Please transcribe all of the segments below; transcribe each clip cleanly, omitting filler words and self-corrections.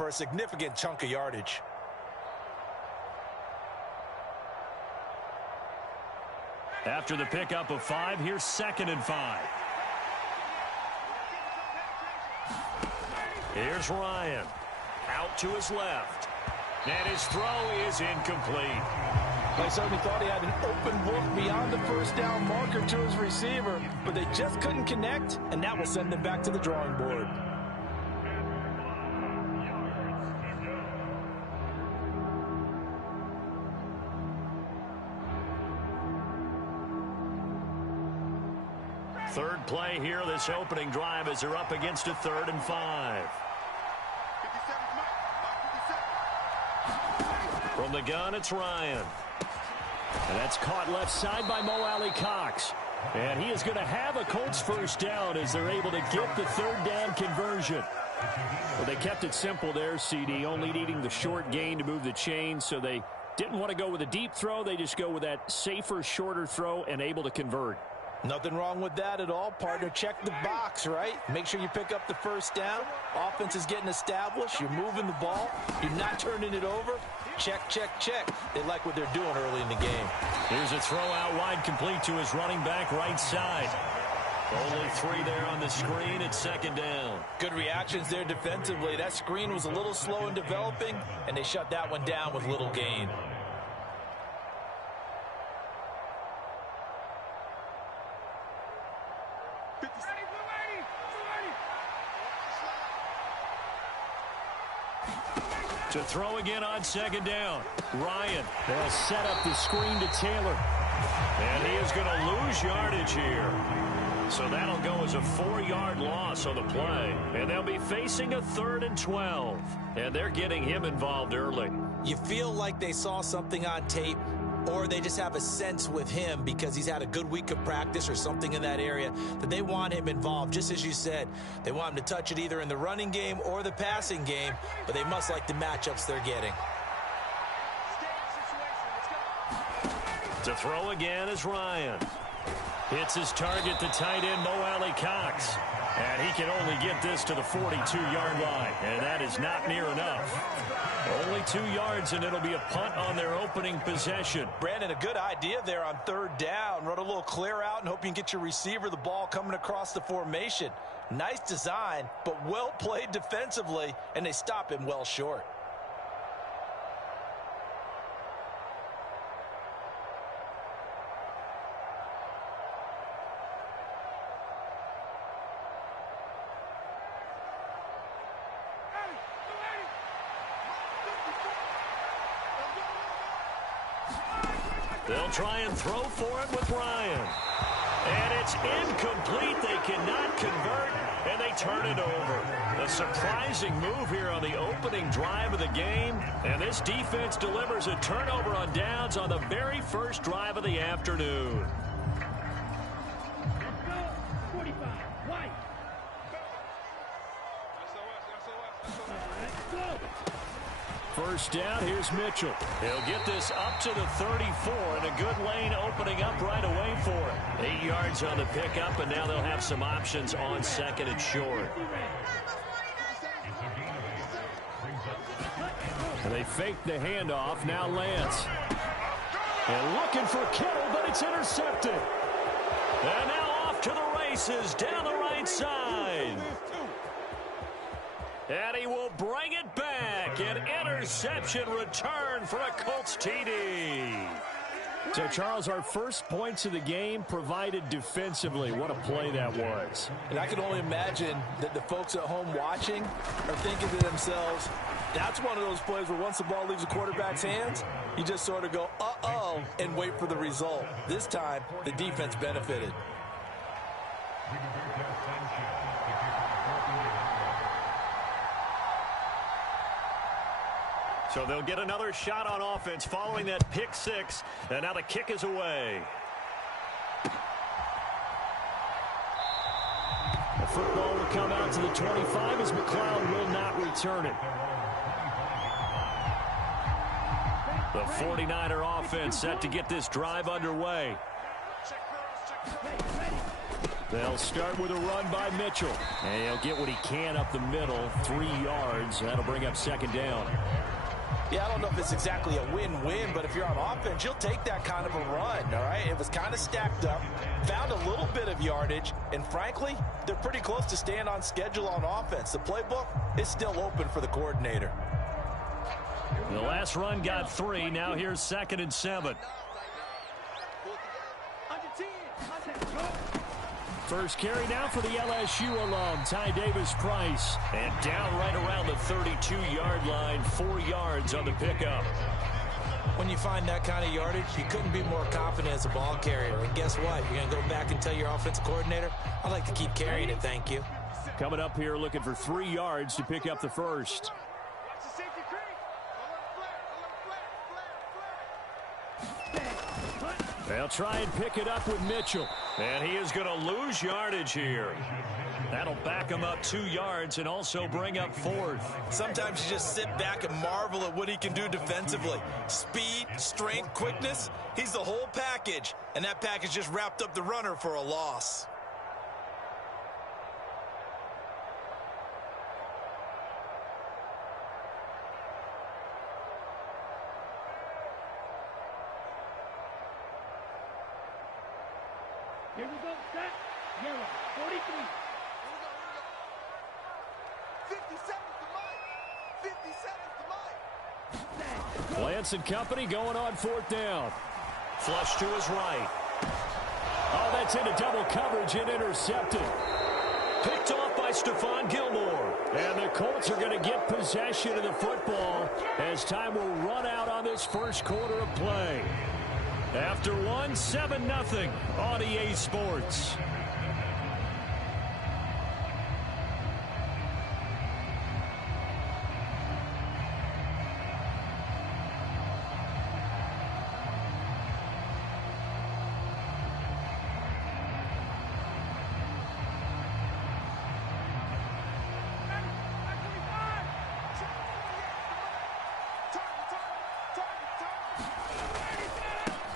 for a significant chunk of yardage. After the pickup of 5, here's 2nd and 5. Here's Ryan. Out to his left. And his throw is incomplete. I certainly thought he had an open look beyond the first down marker to his receiver, but they just couldn't connect, and that will send them back to the drawing board. Third play here, this opening drive, as they're up against a 3rd and 5. From the gun, it's Ryan. And that's caught left side by Mo Alley-Cox. And he is going to have a Colts first down as they're able to get the 3rd down conversion. Well, they kept it simple there, CD, only needing the short gain to move the chain, so they didn't want to go with a deep throw. They just go with that safer, shorter throw and able to convert. Nothing wrong with that at all, partner. Check the box, right? Make sure you pick up the first down. Offense is getting established. You're moving the ball. You're not turning it over. Check, check, check. They like what they're doing early in the game. Here's a throw out wide, complete to his running back right side. Only 3 there on the screen at 2nd down. Good reactions there defensively. That screen was a little slow in developing, and they shut that one down with little gain. To throw again on 2nd down. Ryan, they'll set up the screen to Taylor. And he is going to lose yardage here. So that'll go as a 4-yard loss on the play. And they'll be facing a 3rd and 12. And they're getting him involved early. You feel like they saw something on tape, or they just have a sense with him because he's had a good week of practice or something in that area that they want him involved. Just as you said, they want him to touch it either in the running game or the passing game, but they must like the matchups they're getting. To throw again is Ryan. Hits his target, the tight end, Mo Alley-Cox. And he can only get this to the 42-yard line, and that is not near enough. Only 2 yards, and it'll be a punt on their opening possession. Brandon, a good idea there on 3rd down. Run a little clear out and hope you can get your receiver the ball coming across the formation. Nice design, but well played defensively, and they stop him well short. They'll try and throw for it with Ryan. And it's incomplete. They cannot convert, and they turn it over. A surprising move here on the opening drive of the game. And this defense delivers a turnover on downs on the very first drive of the afternoon. First down, here's Mitchell. He'll get this up to the 34, and a good lane opening up right away for it. 8 yards on the pickup, and now they'll have some options on 2nd and short. And they fake the handoff. Now Lance. And looking for Kittle, but it's intercepted. And now off to the races down the right side. And he will bring it back. An interception return for a Colts TD. So, Charles, our first points of the game provided defensively. What a play that was. And I can only imagine that the folks at home watching are thinking to themselves, that's one of those plays where once the ball leaves the quarterback's hands, you just sort of go, uh-oh, and wait for the result. This time, the defense benefited. So they'll get another shot on offense following that pick 6. And now the kick is away. The football will come out to the 25 as McLeod will not return it. The 49er offense set to get this drive underway. They'll start with a run by Mitchell. And he'll get what he can up the middle, 3 yards. That'll bring up second down. Yeah, I don't know if it's exactly a win-win, but if you're on offense, you'll take that kind of a run, all right? It was kind of stacked up, found a little bit of yardage, and frankly, they're pretty close to staying on schedule on offense. The playbook is still open for the coordinator. The last run got 3. Now here's 2nd and 7. First carry now for the LSU alum, Ty Davis-Price. And down right around the 32-yard line, 4 yards on the pickup. When you find that kind of yardage, you couldn't be more confident as a ball carrier. And guess what? You're going to go back and tell your offensive coordinator, I'd like to keep carrying it, thank you. Coming up here looking for 3 yards to pick up the first. They'll try and pick it up with Mitchell. And he is going to lose yardage here. That'll back him up 2 yards and also bring up 4th. Sometimes you just sit back and marvel at what he can do defensively. Speed, strength, quickness. He's the whole package. And that package just wrapped up the runner for a loss. Here we go, set, yellow, 43. 57's the mic. 57's the mic. Lance and company going on 4th down. Flush to his right. Oh, that's into double coverage and intercepted. Picked off by Stephon Gilmore. And the Colts are going to get possession of the football as time will run out on this first quarter of play. After 1, 7-0 on EA Sports.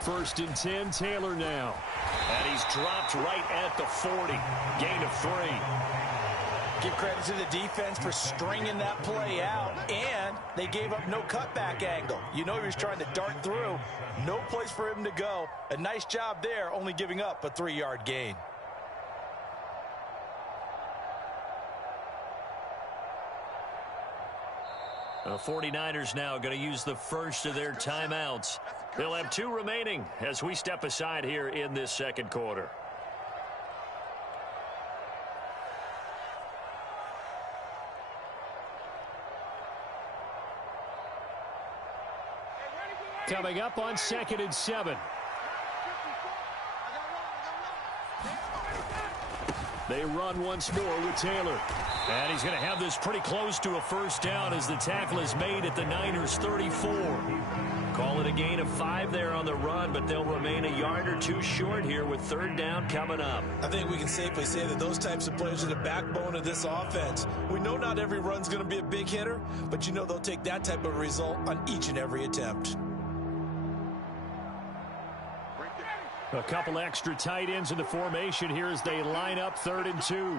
First and 10, Taylor now. And he's dropped right at the 40. Gain of 3. Give credit to the defense for stringing that play out, and they gave up no cutback angle. You know he was trying to dart through. No place for him to go. A nice job there, only giving up a 3-yard gain. The 49ers now going to use the first of their timeouts. They'll have 2 remaining as we step aside here in this second quarter. Coming up on 2nd and 7. They run once more with Taylor. And he's going to have this pretty close to a first down as the tackle is made at the Niners' 34. Call it a gain of 5 there on the run, but they'll remain a yard or 2 short here with 3rd down coming up. I think we can safely say that those types of players are the backbone of this offense. We know not every run's going to be a big hitter, but you know they'll take that type of result on each and every attempt. A couple extra tight ends in the formation here as they line up 3rd and 2.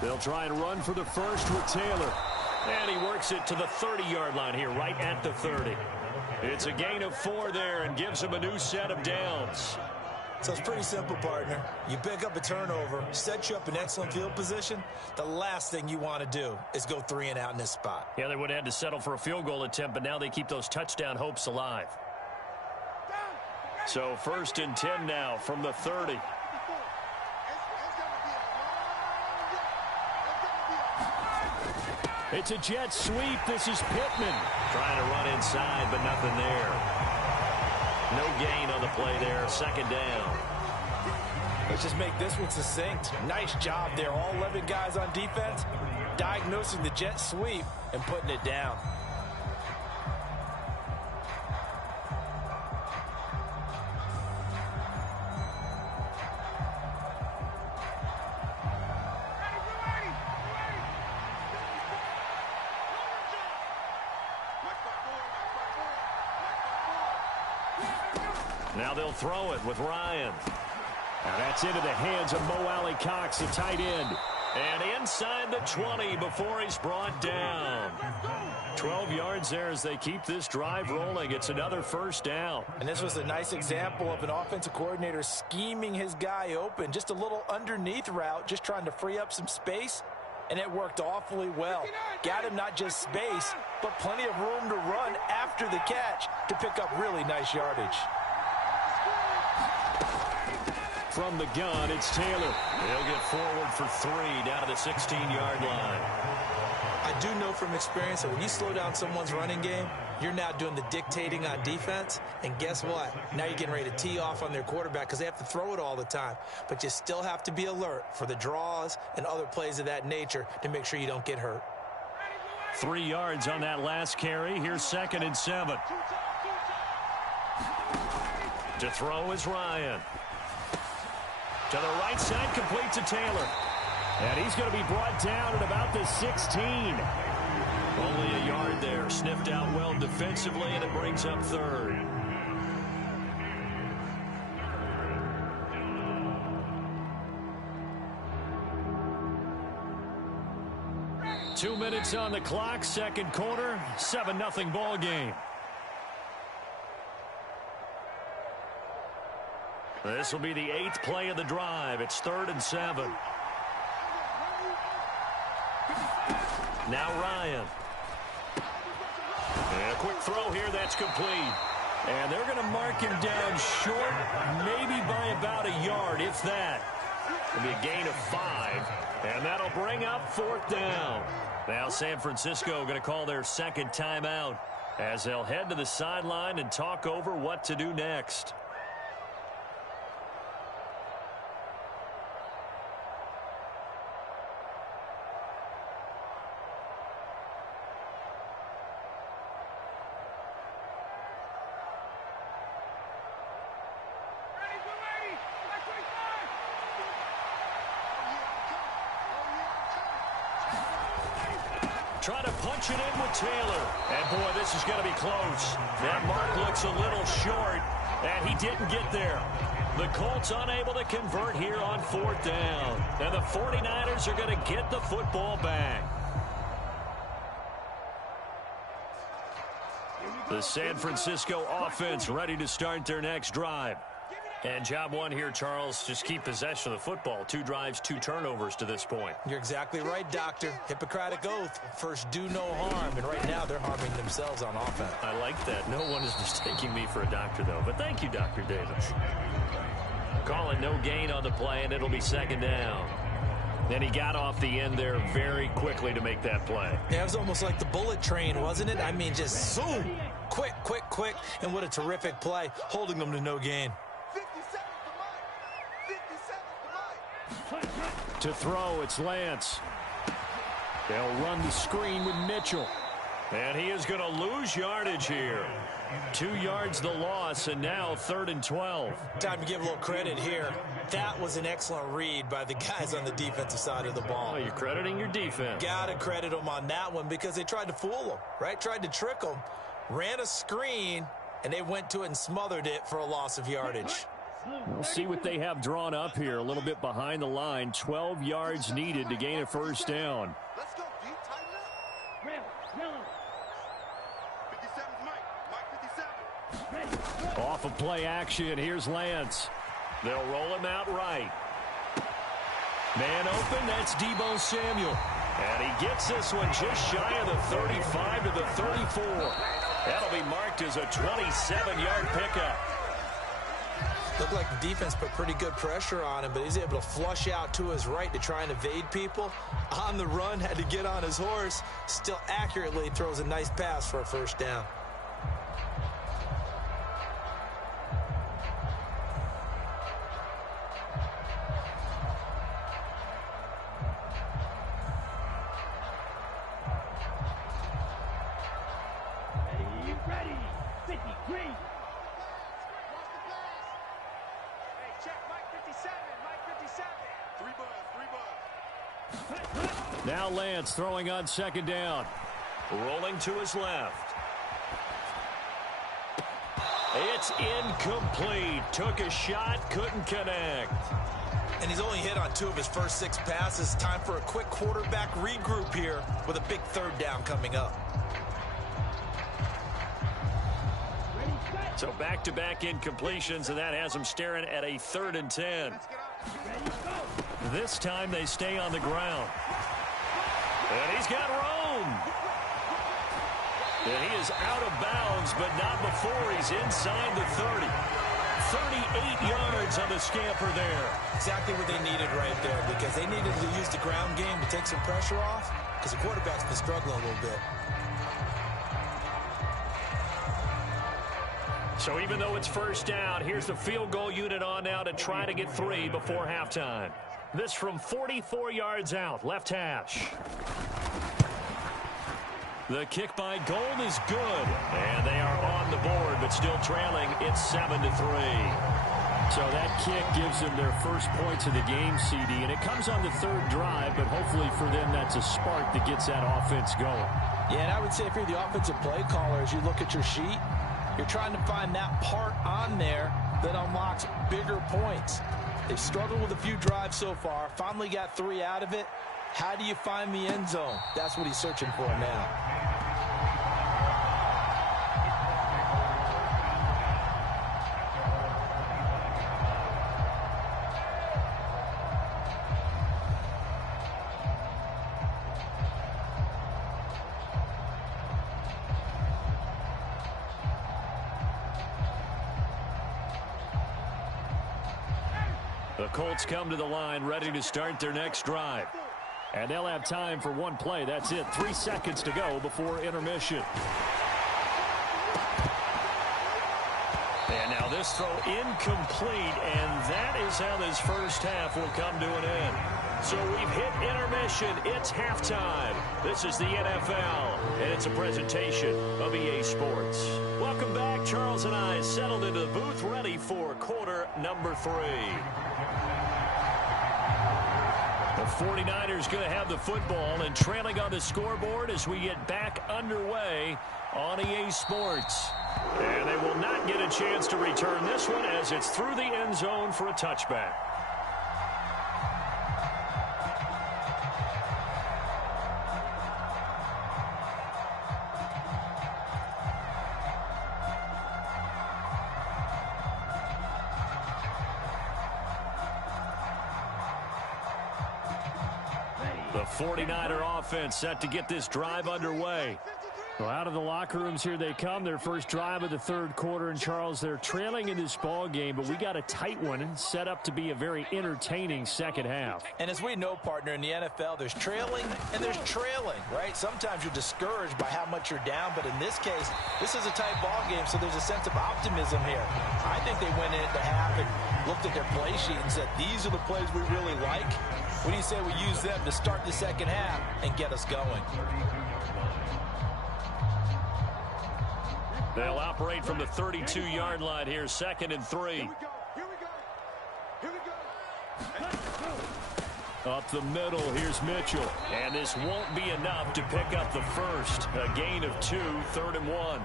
They'll try and run for the first with Taylor. And he works it to the 30-yard line here, right at the 30. It's a gain of 4 there and gives him a new set of downs. So it's pretty simple, partner. You pick up a turnover, set you up in excellent field position. The last thing you want to do is go 3 and out in this spot. Yeah, they would have had to settle for a field goal attempt, but now they keep those touchdown hopes alive. So 1st and 10 now from the 30. It's a jet sweep. This is Pittman. Trying to run inside, but nothing there. No gain on the play there. 2nd down. Let's just make this one succinct. Nice job there. All 11 guys on defense diagnosing the jet sweep and putting it down. Now they'll throw it with Ryan. Now that's into the hands of Mo Alley Cox, the tight end. And inside the 20 before he's brought down. 12 yards there as they keep this drive rolling. It's another first down. And this was a nice example of an offensive coordinator scheming his guy open. Just a little underneath route, just trying to free up some space. And it worked awfully well. Got him not just space, but plenty of room to run after the catch to pick up really nice yardage. From the gun, it's Taylor. He'll get forward for 3 down to the 16-yard line. I do know from experience that when you slow down someone's running game, you're now doing the dictating on defense. And guess what? Now you're getting ready to tee off on their quarterback because they have to throw it all the time. But you still have to be alert for the draws and other plays of that nature to make sure you don't get hurt. 3 yards on that last carry. Here's 2nd and 7. To throw is Ryan. To the right side, complete to Taylor. And he's going to be brought down at about the 16. Only a yard there. Sniffed out well defensively, and it brings up 3rd. Two minutes on the clock, second quarter, 7-0 ball game. This will be the 8th play of the drive. It's 3rd and 7. Now Ryan. And a quick throw here that's complete. And they're going to mark him down short, maybe by about a yard, if that. It'll be a gain of 5. And that'll bring up 4th down. Now San Francisco going to call their second timeout as they'll head to the sideline and talk over what to do next. Try to punch it in with Taylor. And, boy, this is going to be close. That mark looks a little short, and he didn't get there. The Colts unable to convert here on 4th down. And the 49ers are going to get the football back. The San Francisco offense ready to start their next drive. And job one here, Charles, just keep possession of the football. 2 drives, 2 turnovers to this point. You're exactly right, Doctor. Hippocratic oath. First, do no harm. And right now, they're harming themselves on offense. I like that. No one is mistaking me for a doctor, though. But thank you, Dr. Davis. Calling no gain on the play, and it'll be 2nd down. Then he got off the end there very quickly to make that play. Yeah, it was almost like the bullet train, wasn't it? I mean, just zoom. Quick, quick, quick. And what a terrific play, holding them to no gain. To throw, it's Lance. They'll run the screen with Mitchell. And he is going to lose yardage here. 2 yards the loss, and now 3rd and 12. Time to give a little credit here. That was an excellent read by the guys on the defensive side of the ball. Oh, you're crediting your defense. Got to credit them on that one because they tried to fool them, right? Tried to trick them. Ran a screen, and they went to it and smothered it for a loss of yardage. We'll see what they have drawn up here. A little bit behind the line. 12 yards needed to gain a first down. Let's go, D. Tighten up. 57's Mike. Mike 57. Off of play action. Here's Lance. They'll roll him out right. Man open. That's Deebo Samuel. And he gets this one just shy of the 35 to the 34. That'll be marked as a 27-yard pickup. Looked like the defense put pretty good pressure on him, but he's able to flush out to his right to try and evade people. On the run, had to get on his horse. Still accurately throws a nice pass for a first down. Ready, 53. Now Lance throwing on 2nd down. Rolling to his left. It's incomplete. Took a shot, couldn't connect. And he's only hit on 2 of his first 6 passes. Time for a quick quarterback regroup here with a big third down coming up. So back-to-back incompletions, and that has him staring at a 3rd and 10. This time they stay on the ground. And he's got room. And he is out of bounds, but not before he's inside the 30. 38 yards on the scamper there. Exactly what they needed right there, because they needed to use the ground game to take some pressure off, because the quarterback's been struggling a little bit. So even though it's first down, here's the field goal unit on now to try to get 3 before halftime. This from 44 yards out, left hash. The kick by Gold is good, and they are on the board, but still trailing. It's 7-3. So that kick gives them their first points of the game, CD, and it comes on the 3rd drive, but hopefully for them that's a spark that gets that offense going. Yeah, and I would say if you're the offensive play caller, as you look at your sheet, you're trying to find that part on there that unlocks bigger points. They've struggled with a few drives so far, finally got 3 out of it. How do you find the end zone? That's what he's searching for now. The Colts come to the line ready to start their next drive. And they'll have time for 1 play. That's it. 3 seconds to go before intermission. And now this throw incomplete, and that is how this first half will come to an end. So we've hit intermission. It's halftime. This is the NFL, and it's a presentation of EA Sports. Welcome back. Charles and I settled into the booth ready for quarter number 3. The 49ers going to have the football and trailing on the scoreboard as we get back underway on EA Sports. And they will not get a chance to return this one as it's through the end zone for a touchback. The 49er offense set to get this drive underway. Well, out of the locker rooms here they come. Their first drive of the 3rd quarter. And, Charles, they're trailing in this ball game, but we got a tight one set up to be a very entertaining second half. And as we know, partner, in the NFL, there's trailing and there's trailing, right? Sometimes you're discouraged by how much you're down, but in this case, this is a tight ball game, so there's a sense of optimism here. I think they went into half and looked at their play sheet and said, these are the plays we really like. What do you say we use them to start the second half and get us going? They'll operate from the 32-yard line here, 2nd and 3. Here we go. Up the middle, here's Mitchell. And this won't be enough to pick up the first. A gain of 2, 3rd and 1.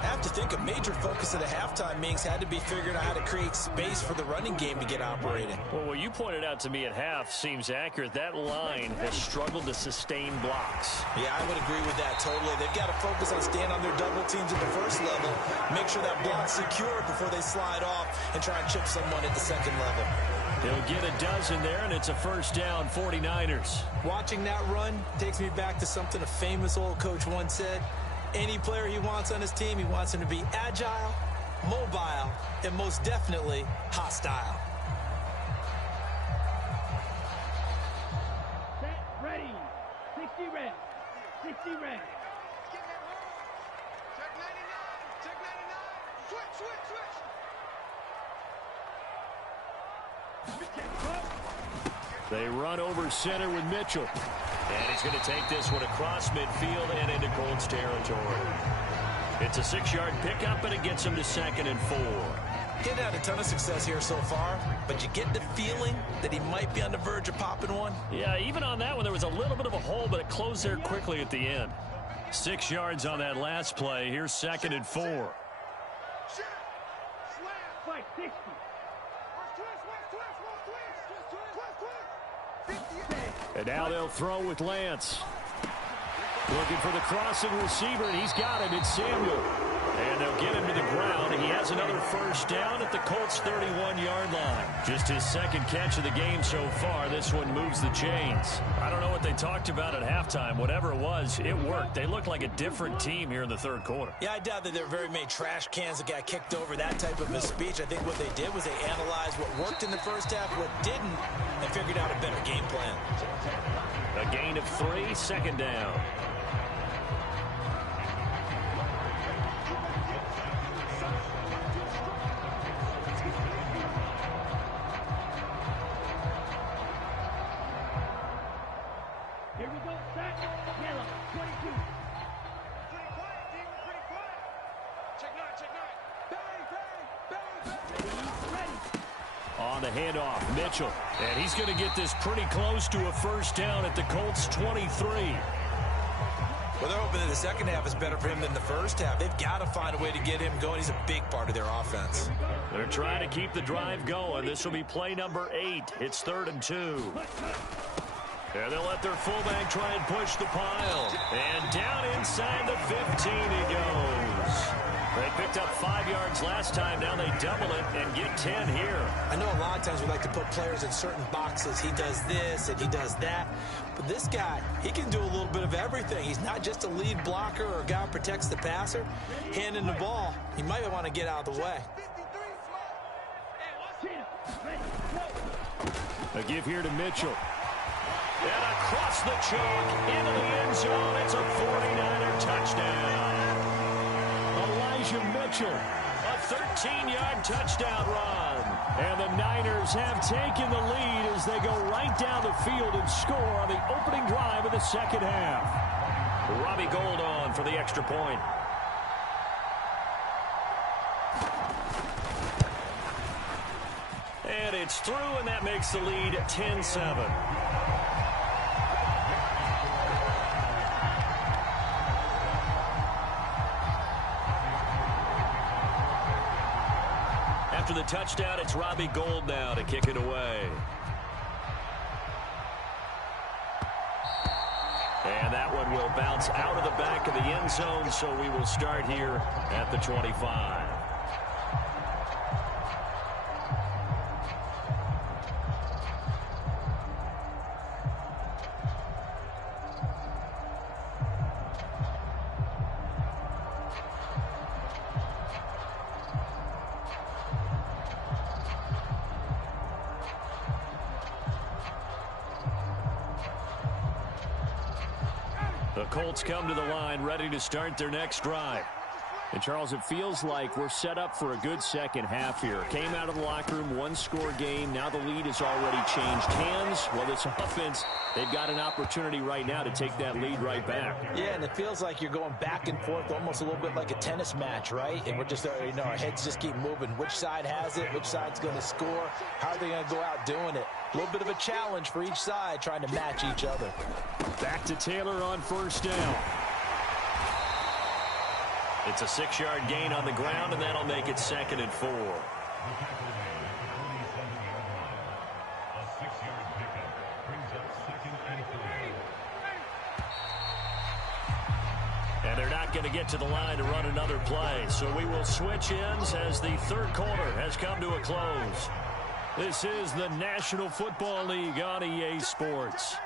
I have to think a major focus of the halftime meetings had to be figuring out how to create space for the running game to get operating. Well, what you pointed out to me at half seems accurate. That line has struggled to sustain blocks. Yeah, I would agree with that totally. They've got to focus on staying on their double teams at the first level, make sure that block's secure before they slide off and try and chip someone at the second level. He'll get a dozen there, and it's a first down, 49ers. Watching that run takes me back to something a famous old coach once said. Any player he wants on his team, he wants him to be agile, mobile, and most definitely hostile. Set, ready. 60 ready. 60 ready. Check 99. Check 99. Switch. They run over center with Mitchell. And he's going to take this one across midfield and into Colts territory. It's a 6-yard pickup, and it gets him to 2nd and 4. He's had a ton of success here so far, but you get the feeling that he might be on the verge of popping one. Yeah, even on that one, there was a little bit of a hole, but it closed there quickly at the end. 6 yards on that last play. Here's 2nd and 4. 60. And now they'll throw with Lance. Looking for the crossing receiver, and he's got it. It's Samuel. And they'll get him to the ground. He has another first down at the Colts' 31-yard line. Just his second catch of the game so far. This one moves the chains. I don't know what they talked about at halftime. Whatever it was, it worked. They looked like a different team here in the third quarter. Yeah, I doubt that there were very many trash cans that got kicked over, that type of a speech. I think what they did was they analyzed what worked in the first half, what didn't, and figured out a better game plan. A gain of 3, second down. Here we go, set. Yellow, 22. Pretty quiet, Dean. Pretty quiet. Check nine, check nine. Bang, bang, bang, bang. Ready. On the handoff, Mitchell. And he's going to get this pretty close to a first down at the Colts' 23. Well, they're hoping that the second half is better for him than the first half. They've got to find a way to get him going. He's a big part of their offense. They're trying to keep the drive going. This will be play number 8. It's 3rd and 2. And they'll let their fullback try and push the pile. And down inside the 15 he goes. They picked up 5 yards last time. Now they double it and get 10 here. I know a lot of times we like to put players in certain boxes. He does this and he does that. But this guy, he can do a little bit of everything. He's not just a lead blocker or a guy who protects the passer. Handing the ball, he might want to get out of the way. A give here to Mitchell. And across the chalk into the end zone. It's a 49er touchdown. Elijah Mitchell, a 13-yard touchdown run. And the Niners have taken the lead as they go right down the field and score on the opening drive of the second half. Robbie Gould on for the extra point. And it's through, and that makes the lead 10-7. After the touchdown, it's Robbie Gould now to kick it away. And that one will bounce out of the back of the end zone, so we will start here at the 25. The Colts come to the line, ready to start their next drive. And, Charles, it feels like we're set up for a good second half here. Came out of the locker room, one-score game. Now the lead has already changed hands. Well, this offense, they've got an opportunity right now to take that lead right back. Yeah, and it feels like you're going back and forth, almost a little bit like a tennis match, right? And we're just, our heads just keep moving. Which side has it? Which side's going to score? How are they going to go out doing it? A little bit of a challenge for each side, trying to match each other. Back to Taylor on first down. It's a 6-yard gain on the ground, and that'll make it 2nd and 4. And they're not going to get to the line to run another play, so we will switch ends as the third quarter has come to a close. This is the National Football League on EA Sports.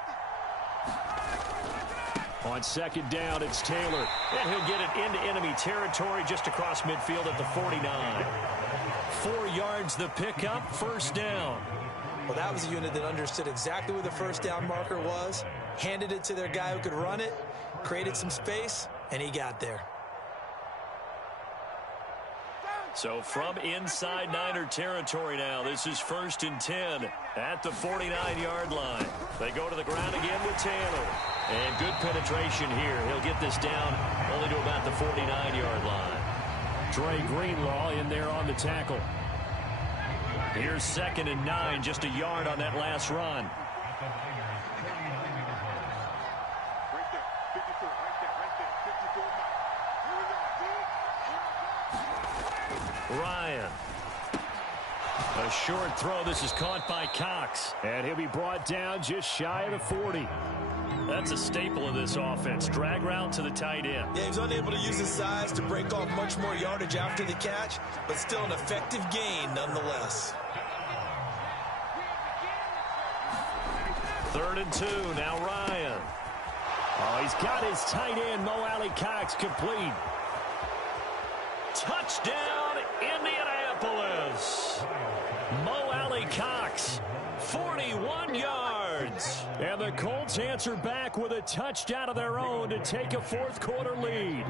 On second down, it's Taylor. And he'll get it into enemy territory just across midfield at the 49. 4 yards the pickup, first down. Well, that was a unit that understood exactly where the first down marker was, handed it to their guy who could run it, created some space, and he got there. So from inside Niner territory now, this is 1st and 10 at the 49-yard line. They go to the ground again with Taylor. And good penetration here. He'll get this down only to about the 49-yard line. Dre Greenlaw in there on the tackle. Here's 2nd and 9, just a yard on that last run. Right there. 54. Right there. 54. Here we go. Ryan. A short throw. This is caught by Cox. And he'll be brought down just shy of the 40. That's a staple of this offense. Drag route to the tight end. Yeah, he was unable to use his size to break off much more yardage after the catch, but still an effective gain nonetheless. 3rd and 2. Now Ryan. Oh, he's got his tight end, Mo Alley Cox, complete. Touchdown, Indianapolis. Mo Alley Cox, 41 yards. And the Colts answer back with a touchdown of their own to take a fourth-quarter lead.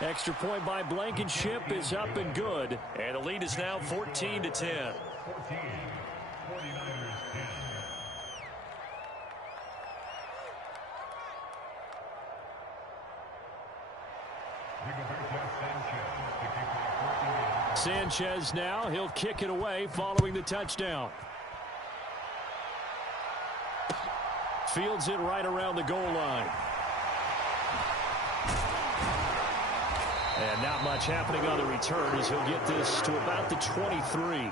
Extra point by Blankenship is up and good. And the lead is now 14-10. Sanchez now. He'll kick it away following the touchdown. Fields it right around the goal line. And not much happening on the return as he'll get this to about the 23.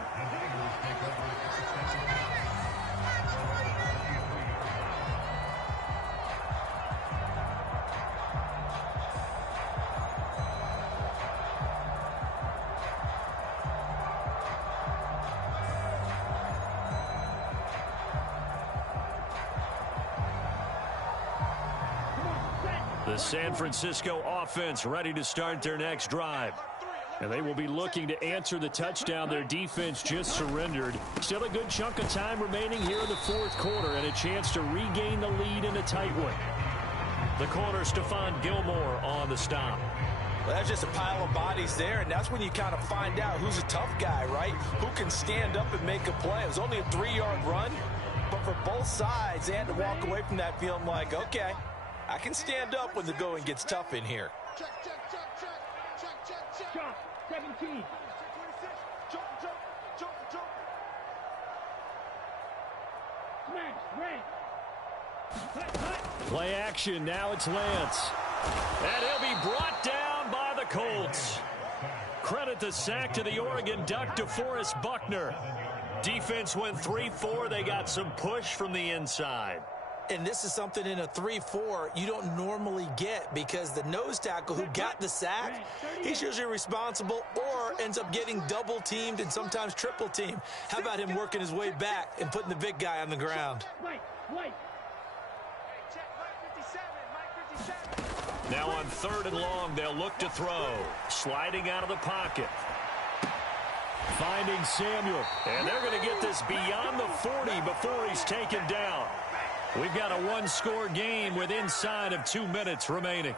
The San Francisco offense ready to start their next drive. And they will be looking to answer the touchdown their defense just surrendered. Still a good chunk of time remaining here in the fourth quarter and a chance to regain the lead in a tight one. The corner, Stephon Gilmore on the stop. Well, that's just a pile of bodies there, and that's when you kind of find out who's a tough guy, right? Who can stand up and make a play. It was only a 3-yard run, but for both sides, they had to walk away from that feeling like, okay, I can stand up when the going gets tough in here. Check, check, check, check, check, check, check. Shot 17. Jump, jump, jump, jump. Smash, red. Hut, hut. Play action. Now it's Lance. And he'll be brought down by the Colts. Credit the sack to the Oregon Duck, DeForest Buckner. Defense went 3-4. They got some push from the inside. And this is something in a 3-4 you don't normally get because the nose tackle who got the sack, he's usually responsible or ends up getting double-teamed and sometimes triple-teamed. How about him working his way back and putting the big guy on the ground? White. Check, Mike 57, Mike 57. Now on 3rd and long, they'll look to throw. Sliding out of the pocket. Finding Samuel. And they're going to get this beyond the 40 before he's taken down. We've got a one-score game with inside of 2 minutes remaining.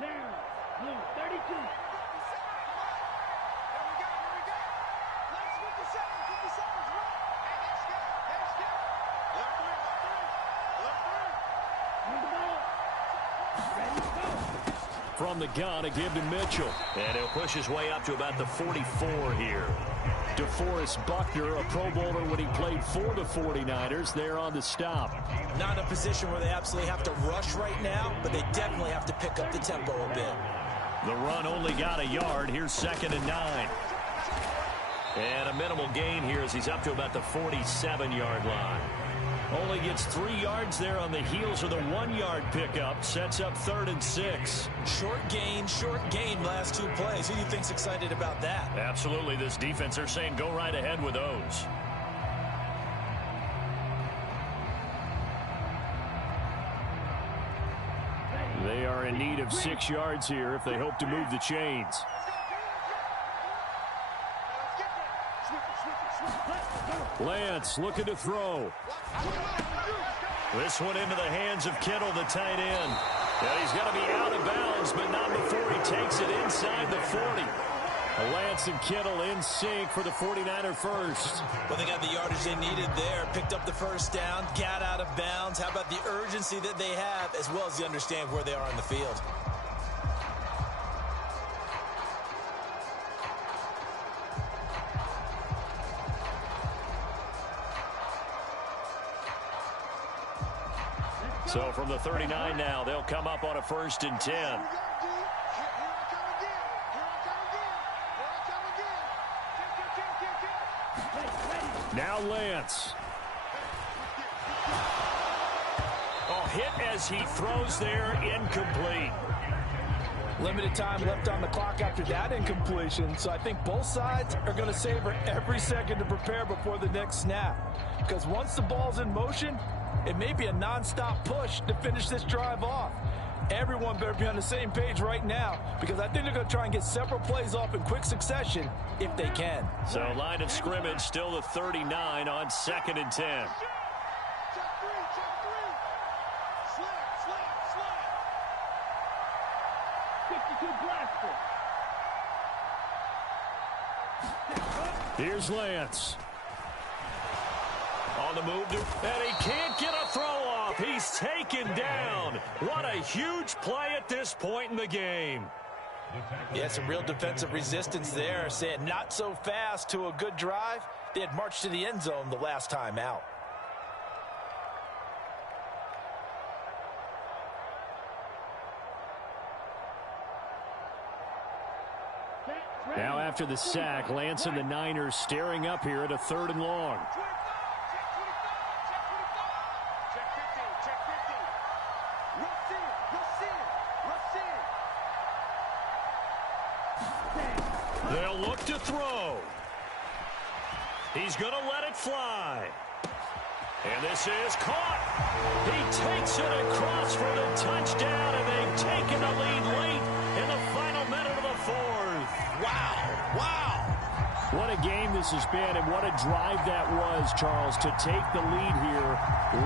Down. Blue 32. Here we go. Let's 57, 57's right. Hey, that's good. Left three. Move the ball. Ready to go. From the gun, a give to Mitchell. And he'll push his way up to about the 44 here. DeForest Buckner, a Pro Bowler when he played for the 49ers, there on the stop. Not in a position where they absolutely have to rush right now, but they definitely have to pick up the tempo a bit. The run only got a yard. Here's 2nd and 9. And a minimal gain here as he's up to about the 47-yard line. Only gets 3 yards there on the heels of the 1-yard pickup. Sets up 3rd and 6. Short gain, last 2 plays. Who do you think's excited about that? Absolutely. This defense, they're saying go right ahead with those. They are in need of 6 yards here if they hope to move the chains. Lance looking to throw. This one into the hands of Kittle, the tight end. And he's got to be out of bounds, but not before he takes it inside the 40. Lance and Kittle in sync for the 49er first. Well, they got the yardage they needed there. Picked up the first down, got out of bounds. How about the urgency that they have, as well as the understand where they are on the field? So from the 39 now, they'll come up on a 1st and 10. Now Lance. Oh, hit as he throws there, incomplete. Limited time left on the clock after that incompletion, so I think both sides are going to savor every second to prepare before the next snap. Because once the ball's in motion, it may be a non-stop push to finish this drive off. Everyone better be on the same page right now, because I think they're going to try and get several plays off in quick succession if they can. So line of scrimmage still the 39 on 2nd and 10. Here's Lance. On the move, and he can't get a throw off. He's taken down. What a huge play at this point in the game. Yeah, some real defensive resistance there, saying not so fast to a good drive. They had marched to the end zone the last time out. Now after the sack, Lance and the Niners staring up here at a 3rd and long. They'll look to throw. He's going to let it fly. And this is caught. He takes it across for the touchdown, and they've taken the lead late in the final minute of the 4th. Wow. Wow. What a game this has been, and what a drive that was, Charles, to take the lead here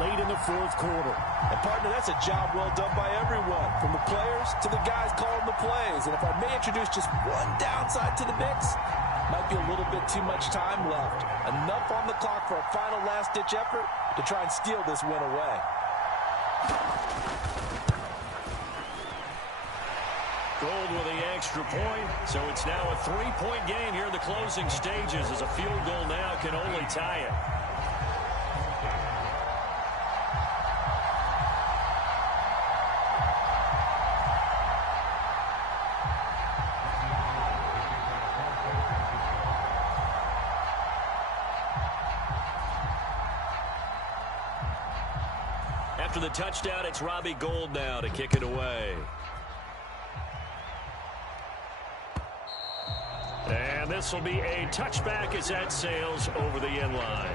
late in the 4th quarter. And, partner, that's a job well done by everyone, from the players to the guys calling the plays. And if I may introduce just one downside to the mix, might be a little bit too much time left. Enough on the clock for a final last-ditch effort to try and steal this win away. Gold with the extra point, so it's now a 3-point game here in the closing stages, as a field goal now can only tie it. After the touchdown, it's Robbie Gould now to kick it away. And this will be a touchback as that sails over the end line.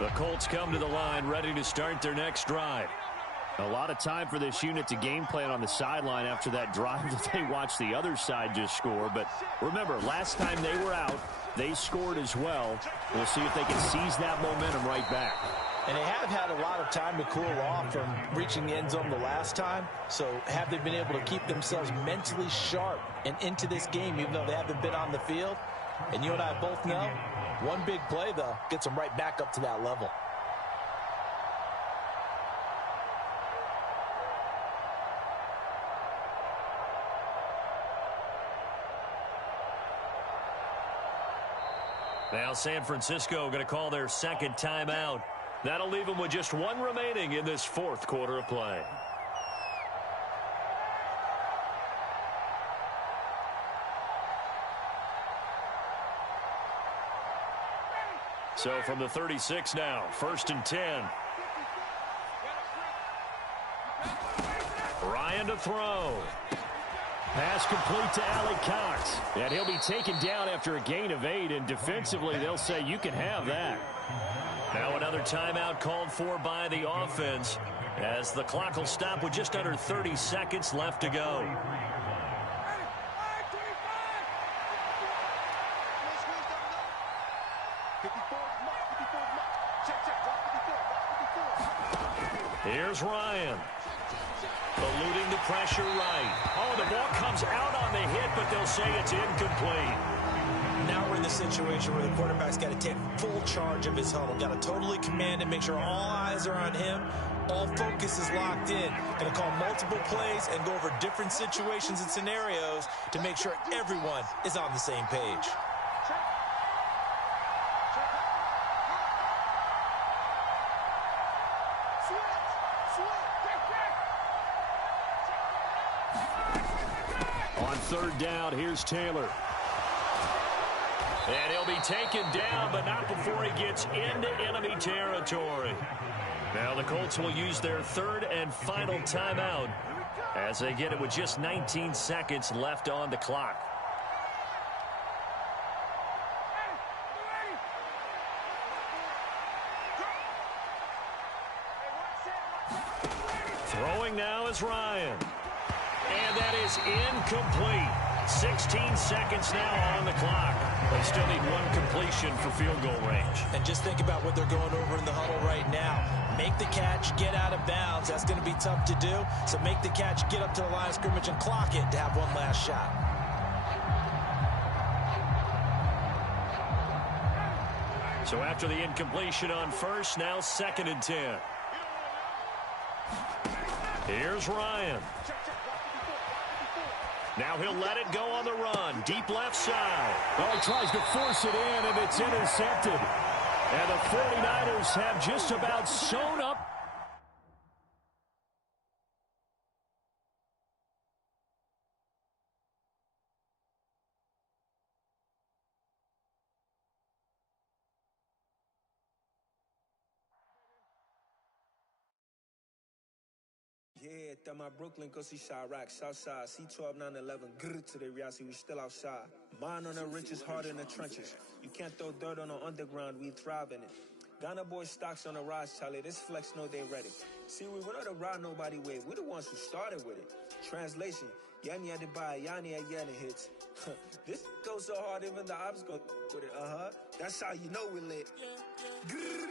The Colts come to the line, ready to start their next drive. A lot of time for this unit to game plan on the sideline after that drive that they watched the other side just score. But remember, last time they were out, they scored as well. We'll see if they can seize that momentum right back. And they have had a lot of time to cool off from reaching the end zone the last time. So have they been able to keep themselves mentally sharp and into this game, even though they haven't been on the field? And you and I both know, one big play, though, gets them right back up to that level. Now San Francisco going to call their 2nd timeout. That'll leave them with just 1 remaining in this 4th quarter of play. So from the 36 now, 1st and 10. Ryan to throw. Pass complete to Alec Cox. And he'll be taken down after a gain of 8. And defensively, they'll say you can have that. Now another timeout called for by the offense, as the clock will stop with just under 30 seconds left to go. Here's Ryan. Eluding the pressure right. Oh, the ball comes out on the hit, but they'll say it's incomplete. Now we're in the situation where the quarterback's got to take full charge of his huddle. Got to totally command it, make sure all eyes are on him. All focus is locked in. Going to call multiple plays and go over different situations and scenarios to make sure everyone is on the same page. On third down, here's Taylor. And he'll be taken down, but not before he gets into enemy territory. Now the Colts will use their third and final timeout as they get it with just 19 seconds left on the clock. Throwing now is Ryan. And that is incomplete. 16 seconds now on the clock. They still need one completion for field goal range. And just think about what they're going over in the huddle right now. Make the catch, get out of bounds. That's going to be tough to do. So make the catch, get up to the line of scrimmage, and clock it to have one last shot. So after the incompletion on first, now 2nd and 10. Here's Ryan. Now he'll let it go on the run. Deep left side. Well, he tries to force it in, and it's intercepted. And the 49ers have just about sewn up. Yeah, that my Brooklyn, go see Chirac, Southside, C12, 911, grrr to the reality, we still outside. Mine on the riches, heart in the trenches. You can't throw dirt on the underground, we thrive in it. Ghana boys stocks on the rise, Charlie, this flex know they ready. See, we went on the ride nobody way, we the ones who started with it. Translation, Yanni had to buy, Yanni had Yanni hits. This goes so hard, even the ops go with it, that's how you know we lit. Grrr,